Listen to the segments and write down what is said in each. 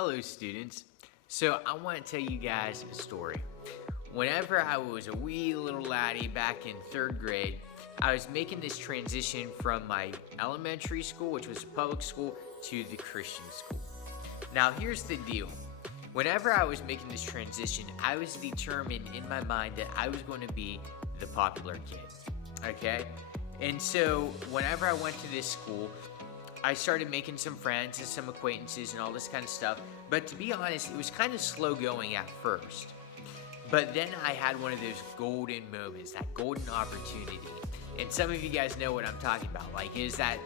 Hello, students. So I want to tell you guys a story. Whenever I was a wee little laddie back in third grade, I was making this transition from my elementary school, which was a public school, to the Christian school. Now, here's the deal. Whenever I was making this transition, I was determined in my mind that I was going to be the popular kid. Okay? And so, whenever I went to this school, I started making some friends and some acquaintances and all this kind of stuff. But to be honest, it was kind of slow going at first. But then I had one of those golden moments, that golden opportunity. And some of you guys know what I'm talking about. Like, it is that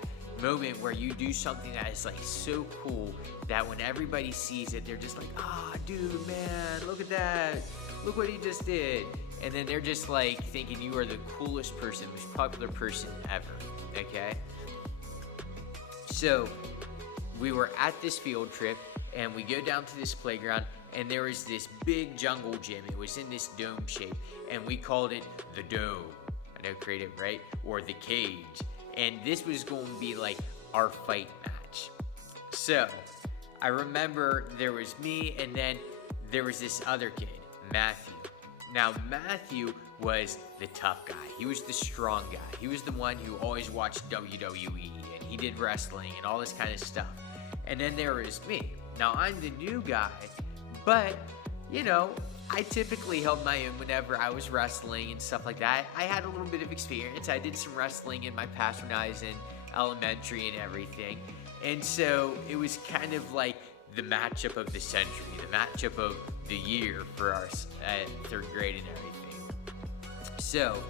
moment where you do something that is like so cool that when everybody sees it, they're just like, dude, man, look at that. Look what he just did. And then they're just like thinking you are the coolest person, most popular person ever. Okay? So we were at this field trip and we go down to this playground and there was this big jungle gym. It was in this dome shape and we called it the dome. I know, creative, right? Or the cage. And this was going to be like our fight match. So I remember there was me and then there was this other kid, Matthew. Now Matthew was the tough guy. He was the strong guy. He was the one who always watched WWE and he did wrestling and all this kind of stuff. And then there was me. Now I'm the new guy, but I typically held my own whenever I was wrestling and stuff like that. I had a little bit of experience. I did some wrestling in my past when I was in elementary and everything. And so it was kind of like the matchup of the century, the matchup of the year for us at third grade and everything. So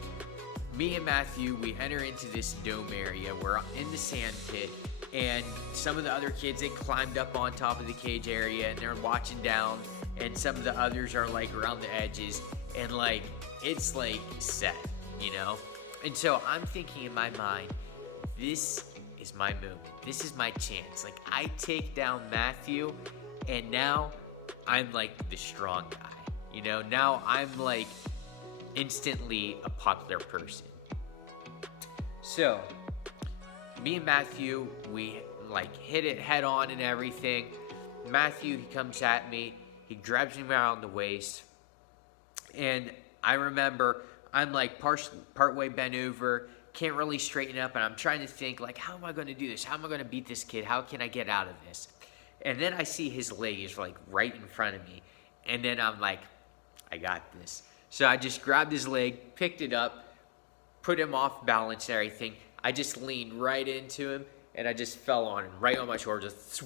me and Matthew, we enter into this dome area. We're in the sand pit, and some of the other kids, they climbed up on top of the cage area and they're watching down, and some of the others are like around the edges, and like it's like set, And so I'm thinking in my mind, this is my moment. This is my chance. Like, I take down Matthew and now I'm like the strong guy. Now I'm like instantly a popular person. So me and Matthew, we like hit it head on and everything. Matthew, he comes at me, he grabs me around the waist, and I remember I'm like partway bent over, can't really straighten up, and I'm trying to think like, how am I going to do this? How am I going to beat this kid? How can I get out of this? And then I see his leg is like right in front of me, and then I'm like, I got this. So I just grabbed his leg, picked it up, put him off balance and everything. I just leaned right into him, and I just fell on him, right on my shoulder, just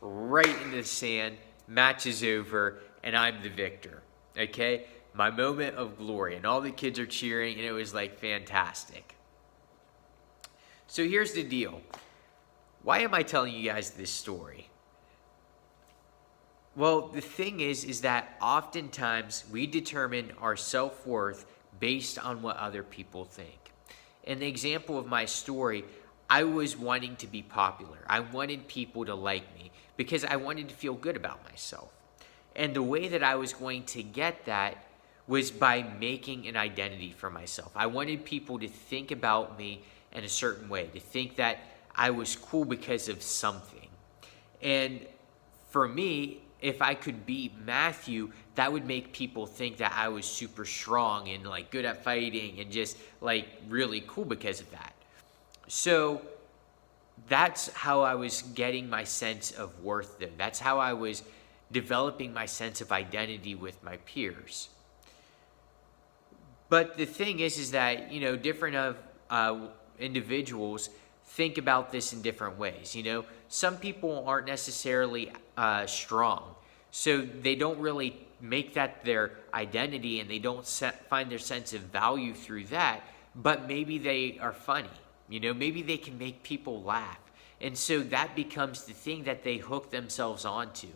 right into the sand. Match is over, and I'm the victor. Okay? My moment of glory, and all the kids are cheering, and it was like fantastic. So here's the deal. Why am I telling you guys this story? Well, the thing is that oftentimes we determine our self-worth based on what other people think. In the example of my story, I was wanting to be popular. I wanted people to like me because I wanted to feel good about myself. And the way that I was going to get that was by making an identity for myself. I wanted people to think about me in a certain way, to think that I was cool because of something. And for me, if I could beat Matthew, that would make people think that I was super strong and like good at fighting and just like really cool because of that. So that's how I was getting my sense of worth then. That's how I was developing my sense of identity with my peers. But the thing is that, different individuals think about this in different ways. Some people aren't necessarily strong, so they don't really make that their identity, and they don't find their sense of value through that, but maybe they are funny. Maybe they can make people laugh. And so that becomes the thing that they hook themselves onto.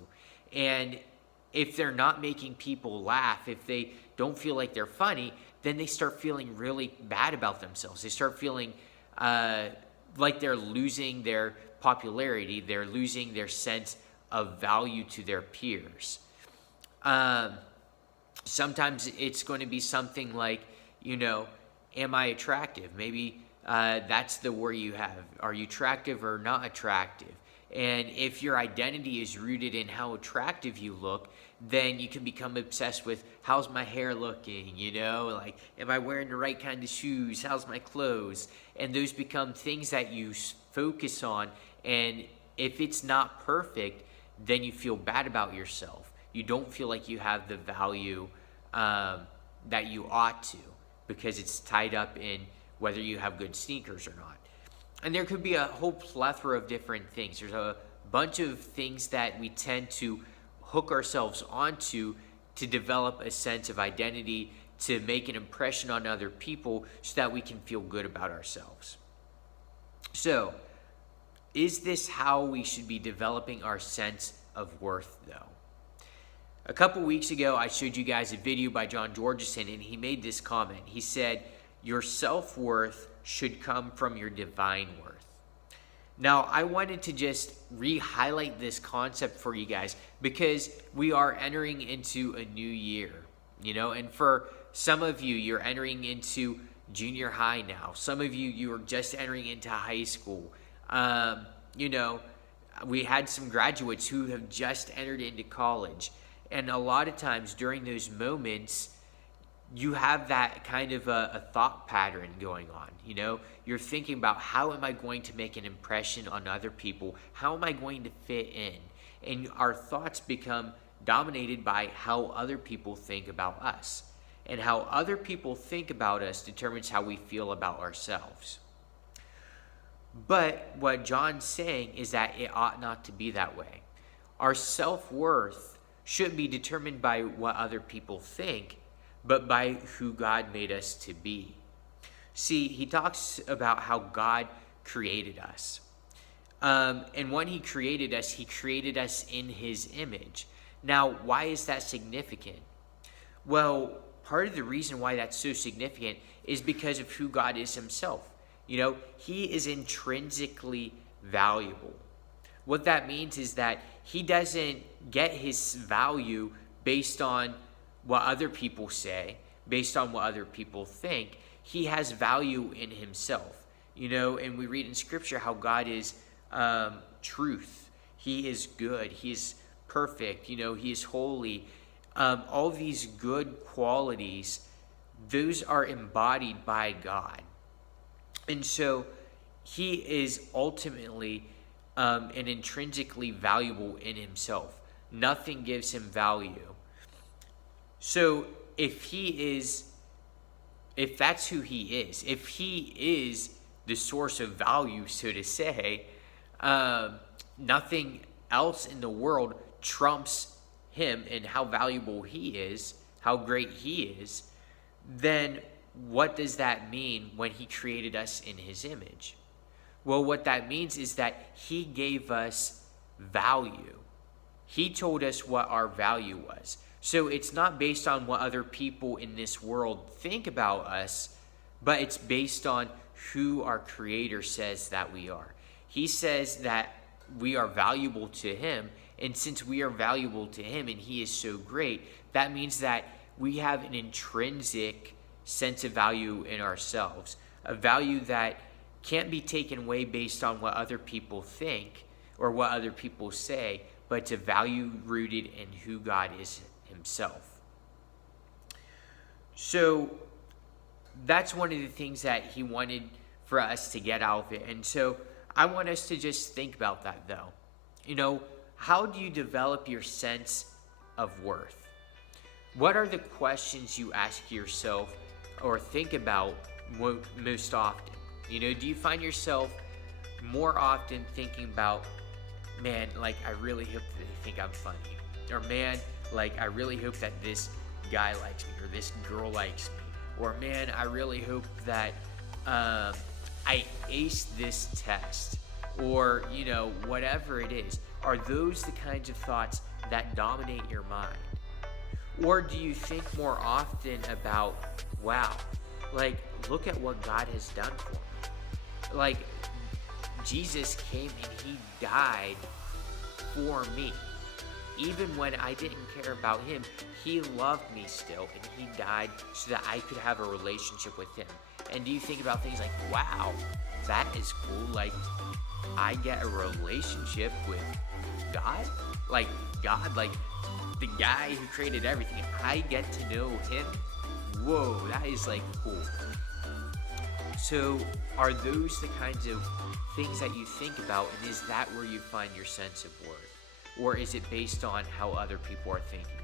And if they're not making people laugh, if they don't feel like they're funny, then they start feeling really bad about themselves. They start feeling like they're losing their popularity. They're losing their sense of value to their peers. Sometimes it's going to be something like, am I attractive? Maybe that's the worry you have. Are you attractive or not attractive? And if your identity is rooted in how attractive you look, then you can become obsessed with how's my hair looking, like, am I wearing the right kind of shoes? How's my clothes? And those become things that you focus on. And if it's not perfect, then you feel bad about yourself. You don't feel like you have the value that you ought to, because it's tied up in whether you have good sneakers or not. And there could be a whole plethora of different things. There's a bunch of things that we tend to hook ourselves onto to develop a sense of identity, to make an impression on other people so that we can feel good about ourselves. So, is this how we should be developing our sense of worth, though? A couple weeks ago, I showed you guys a video by Jon Jorgenson, and he made this comment. He said, your self-worth should come from your divine worth. Now, I wanted to just re-highlight this concept for you guys because we are entering into a new year, and for some of you, you're entering into junior high now. Some of you are just entering into high school. We had some graduates who have just entered into college. And a lot of times during those moments, you have that kind of a thought pattern going on. You're thinking about, how am I going to make an impression on other people? How am I going to fit in? And our thoughts become dominated by how other people think about us. And how other people think about us determines how we feel about ourselves. But what John's saying is that it ought not to be that way. Our self-worth shouldn't be determined by what other people think, but by who God made us to be. See, he talks about how God created us. And when he created us in his image. Now, why is that significant? Well, part of the reason why that's so significant is because of who God is himself. He is intrinsically valuable. What that means is that he doesn't get his value based on what other people say, based on what other people think. He has value in himself, and we read in scripture how God is truth. He is good. He is perfect. He is holy. All these good qualities, those are embodied by God. And so he is ultimately and intrinsically valuable in himself. Nothing gives him value. So if that's who he is, if he is the source of value, so to say, nothing else in the world trumps him and how valuable he is, how great he is, then what does that mean when he created us in his image? Well, what that means is that he gave us value. He told us what our value was. So it's not based on what other people in this world think about us, but it's based on who our Creator says that we are. He says that we are valuable to him, and since we are valuable to him and he is so great, that means that we have an intrinsic sense of value in ourselves, a value that can't be taken away based on what other people think or what other people say, but it's a value rooted in who God is himself. So that's one of the things that he wanted for us to get out of it. And so I want us to just think about that, though. How do you develop your sense of worth? What are the questions you ask yourself or think about most often? Do you find yourself more often thinking about, man, like, I really hope that they think I'm funny. Or, man, like, I really hope that this guy likes me or this girl likes me. Or, man, I really hope that I ace this test. Or, whatever it is. Are those the kinds of thoughts that dominate your mind? Or do you think more often about, wow, like, look at what God has done for me. Like, Jesus came and he died for me. even when I didn't care about him, he loved me still, and he died so that I could have a relationship with him. And do you think about things like, wow, that is cool, like, I get a relationship with God? Like, God, like, the guy who created everything, I get to know him? Whoa, that is, like, cool. So, are those the kinds of things that you think about, and is that where you find your sense of worth? Or is it based on how other people are thinking